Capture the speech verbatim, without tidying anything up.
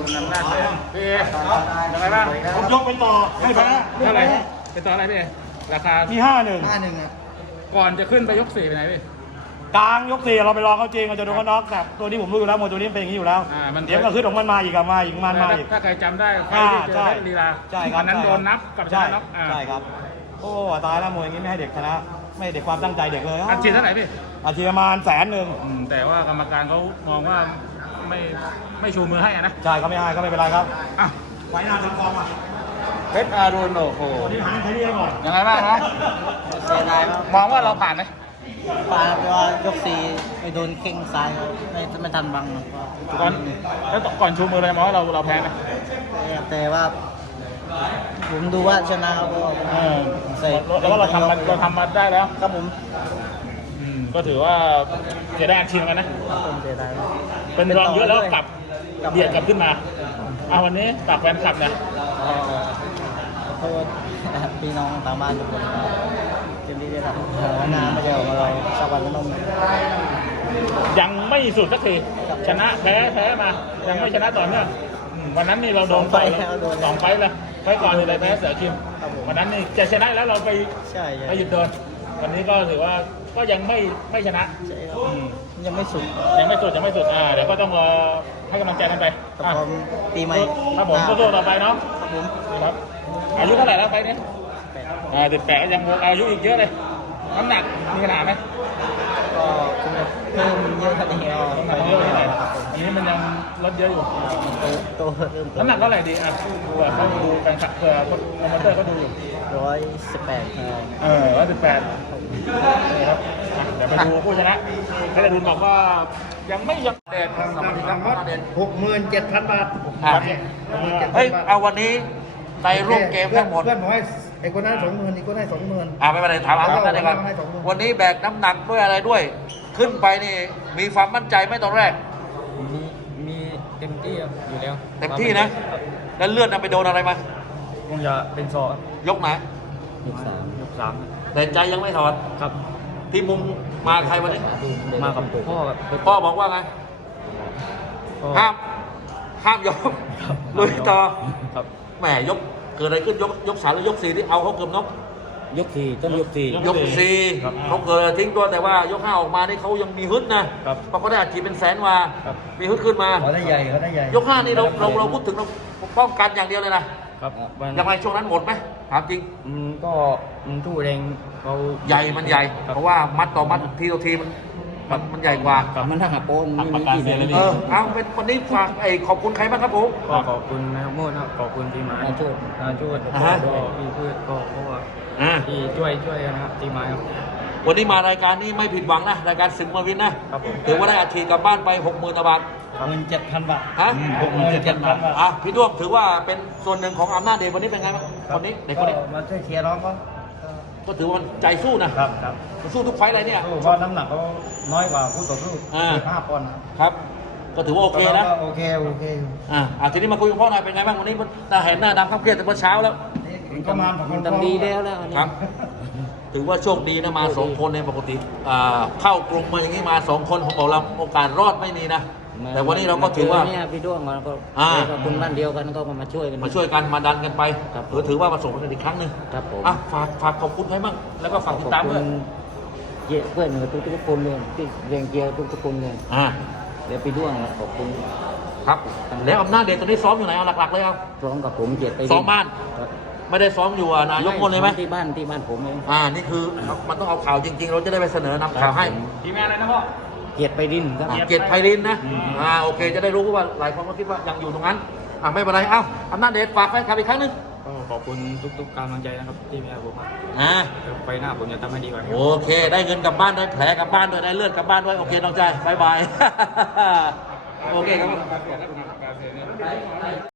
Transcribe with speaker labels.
Speaker 1: นำหน้าเลยพี่เอยังไงบ้าง
Speaker 2: ผมยกไปต่อให้ไปนะ
Speaker 1: เท่าไหร่เป็นต่ออะไรพี่เอราคา
Speaker 2: มีห้าหนึ่ง
Speaker 3: ห้าหนึ่งอ่ะ
Speaker 1: ก่อนจะขึ้นไปยกสี่ไปไหนพี่
Speaker 2: กลางยกสี่เราไปลองเขาจริงเราจะโดนเขาน็อกแต่ตัวนี้ผมรู้อยู่แล้วมวยตัวนี้เป็นอย่างนี้อยู่แล้ว
Speaker 1: อ่ามัน
Speaker 2: เดี๋ยวก็ขึ้นของมันมาอีกอะมาอีกมันมาอีก
Speaker 1: ถ้าใครจำได้ใคร
Speaker 2: อ่า
Speaker 1: ที่เจอ
Speaker 2: ใช่
Speaker 1: เพชรลีลา
Speaker 2: ใช่ครับ
Speaker 1: วันนั้นโดนนับกับช
Speaker 2: ใช่
Speaker 1: นะน็อกอ่า
Speaker 2: ใช่ครับโอ้ตายแล้วมวยอย่างนี้ไม่ให้เด็กชนะไม่ให้เด็กความตั้งใจเด็กเลย
Speaker 1: อัดฉีดเท่าไหร่พี่
Speaker 2: อาชีพประมาณแสนหนึ่ง
Speaker 1: อืมแต่ว่ากรรมการเขามองว่าไม่ไม่ชูมือให้อะนะ
Speaker 2: ใช่ก็ไม่ให้ก็ไม่เป็นไรครับ
Speaker 1: อ่ะ
Speaker 2: ไว้หน้าทำฟองอ่ะ
Speaker 1: เพชรอารุณโอ้โห
Speaker 2: วันนี้หันใช้นี่ให้ก่อน
Speaker 1: ยังไงบ้างครับ
Speaker 3: เสียดายครับ
Speaker 1: มองว่าเราผ่านไหม
Speaker 3: ปาไปว่ายกสี่ไปโดนเข่งซ้ายครับไม่ไม่ทันบังครับ
Speaker 1: ก่อนแล้วก่อนชูมือเลยมองว่าเราเราแพ้ไหม
Speaker 3: แต่ว่า ผมดูว่าชนะครับเพราะว่า
Speaker 1: เออ
Speaker 3: ใส่
Speaker 1: แล้วว่าเราทำมันเราทำมาได้แล้ว
Speaker 3: ครับผม
Speaker 1: อืมก็ถือว่าเสียดายอัดฉีดกันนะ
Speaker 3: ครับผมเสียดายครับ
Speaker 1: เป็นรองเยอะแล้วกลับ
Speaker 3: กลับ
Speaker 1: เบียดกลับขึ้นมาเอาวันนี้ฝากแฟนคลับเนี่ย
Speaker 3: ก็ขอโทษพี่น้องทางบ้านทุกคนครับที่นี่ได้ทำงานไม่ได้ออกมาเราสักวันก็ต้อง
Speaker 1: ยังไม่สุดสักทีชนะแพ้แพ้มา ยังไม่ชนะต่อเนื่องอืมวันนั้นนี่เราโดนไปสองไฟล์แล้วไฟล์ก่อนนี่เลยแพ้เสือคิมวันนั้นนี่จะชนะแล้วเราไป
Speaker 3: ใช่ใช่
Speaker 1: ไปหยุดโดนวันนี้ก็ถือว่าก็ยังไม่ไม่ชนะ
Speaker 3: ใช่ครับ
Speaker 1: อืม
Speaker 3: ยังไม่สุด
Speaker 1: ยังไม่สุดยังไม่สุดอ่าเดี๋ยวก็ต้องรอให้กำลังใจกันไป
Speaker 3: ครับ
Speaker 1: อ่ะ
Speaker 3: ผมปีใหม่
Speaker 1: ครับผมสู้ๆต่อไปเนาะ
Speaker 3: ครับผม
Speaker 1: ครับอายุเท่าไหร่แล้วไฟล์นี้
Speaker 3: แปด
Speaker 1: อ่าสิบแปดก็ยังอายุอีกเยอะเลยน้ำหนักมีปัญหาไหม
Speaker 3: ก็คงจะเพิ่มเยอะกว่านี้ก็
Speaker 1: น้ำหนักเยอะที่ไหนอันนี้มันยังลดเยอะอยู่
Speaker 3: โตเริ่มโต
Speaker 1: น้ำหนักเท่าไหร่ดีอ่ะเผื่อเขาดูแฟนคลับเผื่อคนคอมเมนเตอร์เขาดูอยู่
Speaker 3: ร้อยสิบแปด
Speaker 1: เออร้อยสิบแปดนี่ครับอ่ะเดี๋ยวไปดูผู้ชนะเพชรอรุณบอกว่ายังไม่ยอมเด็ดสวัสดีครับเด็ด
Speaker 4: หกหมื่นเจ็ดพันบาท
Speaker 1: ครับ
Speaker 5: เฮ้ย เอาวันนี้ในรูปเกมทั้งหมด
Speaker 4: เพื่อนผมให้ไอ้คนนั้นสองหมื่นอีกคนให้สองหมื่น
Speaker 5: อ่าไม่เป็นไรถามเอานั่นเองครับ
Speaker 4: ให้สองหมื่น
Speaker 5: วันนี้แบกน้ำหนักด้วยอะไรด้วย ขึ้นไปนี่มีความมั่นใจไหมตอนแรก
Speaker 6: มีมีเต็มที่ครับอยู่แล้ว
Speaker 5: เต็มที่นะ แล้วเลือดนำไปโดนอะไรมา
Speaker 6: คงจะเป็นซอย
Speaker 5: กไหน
Speaker 6: ยกสามยกสาม
Speaker 5: แต่ใจยังไม่ถอด
Speaker 6: ครับ
Speaker 5: ที่มุมมาใครวันนี้
Speaker 6: มากับพ่อกับ
Speaker 5: พ่อบอกว่าไง
Speaker 6: พ่อ
Speaker 5: ห้าม ห้ามยก
Speaker 6: ครับ
Speaker 5: ลุยต่อ
Speaker 6: ครับ
Speaker 5: แหมยกเกิดอะไรขึ้นยกยกสามหรือยกสี่ที่เอาเขาเกือบนก
Speaker 6: ยกสี่ต้นยกสี่
Speaker 5: ยกสี่
Speaker 6: ครับ
Speaker 5: เขาเกิดทิ้งตัวแต่ว่ายกห้าออกมานี่เขายังมีฮึดนะครับ เพราะเขาได้อัดฉีดเป็นแสนมา
Speaker 6: ครับ
Speaker 5: มีฮึดขึ้นมา
Speaker 4: เขาได้ใหญ่เขาได้ใหญ่
Speaker 5: ยกห้านี่เราเราเราพูดถึงเราป้องกันอย่างเดียวเลยนะครับ
Speaker 6: มัน
Speaker 5: ยังไงช่วงนั้นหมดไหมถามจริง
Speaker 6: อืมก็มันทู่แรงเขา
Speaker 5: ใหญ่มันใหญ่
Speaker 6: ครับ
Speaker 5: เพราะว่ามัดต่อมัดทีต่อทีมันมันมันใหญ่กว่า
Speaker 6: กับมันทหารโปน
Speaker 1: หักปากกาเสียเลยดิ
Speaker 5: เออเอาเป็นวันนี้ฝากไอ้ขอบคุณใครบ้างครับผม
Speaker 6: ก็ขอบคุณนะครับโมดครับขอบคุณทีมงานนาโชดนาโชด
Speaker 5: อ่าฮะ
Speaker 6: ก็พี่เพื่อนก็เพราะว่า
Speaker 5: อ่า
Speaker 6: ที่ช่วยช่วยกันนะครับทีมงานครับ
Speaker 5: วันนี้มารายการนี้ไม่ผิดหวังนะรายการศึกมาวินนะครับ
Speaker 6: ผม
Speaker 5: ถือว่าได้อัดฉีดกลับบ้านไปหกหมื่นบาท
Speaker 4: หมื่นเจ็ดพันบาท
Speaker 5: ฮะ
Speaker 4: หกหมื่นเจ็ดพันบาท
Speaker 5: อ่ะพี่ด้วงถือว่าเป็นส่วนหนึ่งของอำนาจเดชวันนี้เป็นไงบ้างคนนี้เด็กคนนี้
Speaker 4: ก็มาช่วยเชียร์น้องเขา
Speaker 5: ก็ถือว่ามันใจสู้นะครับ
Speaker 4: ครับ
Speaker 5: มันสู้ทุกไฟต์เลยเนี่ย
Speaker 4: สู้เพราะน้ำหนักเขาน้อยกว่าคู่ต่อสู้
Speaker 5: อ่า
Speaker 4: สิบห้าปอนด์นะครับ
Speaker 5: ครับ ก็ถือว่าโอเคนะ
Speaker 4: ก็โอเคโอเคอยู่
Speaker 5: อ่าอ่ะทีนี้มาคุยกับพ่อหน่อยเป็นไงบ้างวันนี้ตาเห็นหน้าดำข้ามเครียดแต่เมื่อเช้าแล้ว
Speaker 4: นี่ประมาณผม
Speaker 6: ทำดีแล้วแล้วอันนี้
Speaker 5: ครับ ถือว่าโชคดีนะมาสองคนในยปกติอ่าเข้ากลุ่มมาอย่างนี้มาสองคนผมบอกเราโอกาสรอดไม่มีนะ แต่วันนี้เราก็ถือว่า
Speaker 6: เนี่ยพี่ด้วงมันก็
Speaker 5: อ่า
Speaker 6: ก็คนบ้านเดียวกันก็มาช่วยกัน
Speaker 5: มาช่วยกันมาดันกันไป
Speaker 6: ครับ
Speaker 5: ถือถือว่าประสบความสำเร็จอีกครั้งหนึ่ง
Speaker 6: ครับผม
Speaker 5: อ่ะฝากฝากขอบคุณใครบ้างแล้วก็ฝากติดตามด้วย
Speaker 6: เยอะเพื่อนเหนือทุกทุกๆคนเลยที่เรียงเกียร์ทุกทุกๆคนเลย
Speaker 5: อ่า
Speaker 6: เดี๋ยวพี่ด้วงขอบคุณ
Speaker 5: ครับแล้วอำนาจเดชตอนนี้ซ้อมอยู่ไหนเอาหลักๆเลยเอา
Speaker 6: พร้อมกับผมเกียรติไป
Speaker 5: ซ้อมบ้าน
Speaker 6: ครับ
Speaker 5: ไม่ได้ซ้อมอยู่อ่ะนายกมนเลยไหม
Speaker 6: ที่บ้านที่บ้านผมเอง
Speaker 5: อ่านี่คือมันต้องเอาข่าวจริง ๆ เราจะได้ไปเสนอนำข่าวให้
Speaker 1: ทีมงานอะไรนะพ่อ
Speaker 6: เกียรติไปดินครับ
Speaker 5: อ่าเกียรติไพรินทร์นะอ่าโอเคจะได้รู้ว่าหลายคนก็คิดว่ายังอยู่ตรงนั้นอ่าไม่เป็นไรเอ้าอำนาจเดชฝากแฟนคลับอีกครั้งหนึง
Speaker 6: ก็ขอบคุณทุกๆกำลังใจนะครับที่มีให้ผมครับ
Speaker 5: อ่า
Speaker 6: ไปหน้าผมจะทำให้ดีกว่านี้
Speaker 5: โอเค ได้เงินกลับบ้านได้แผลกลับบ้านด้วยได้เลือดกลับบ้านด้วยโอเคน้องใจบายบาย โอเคครับ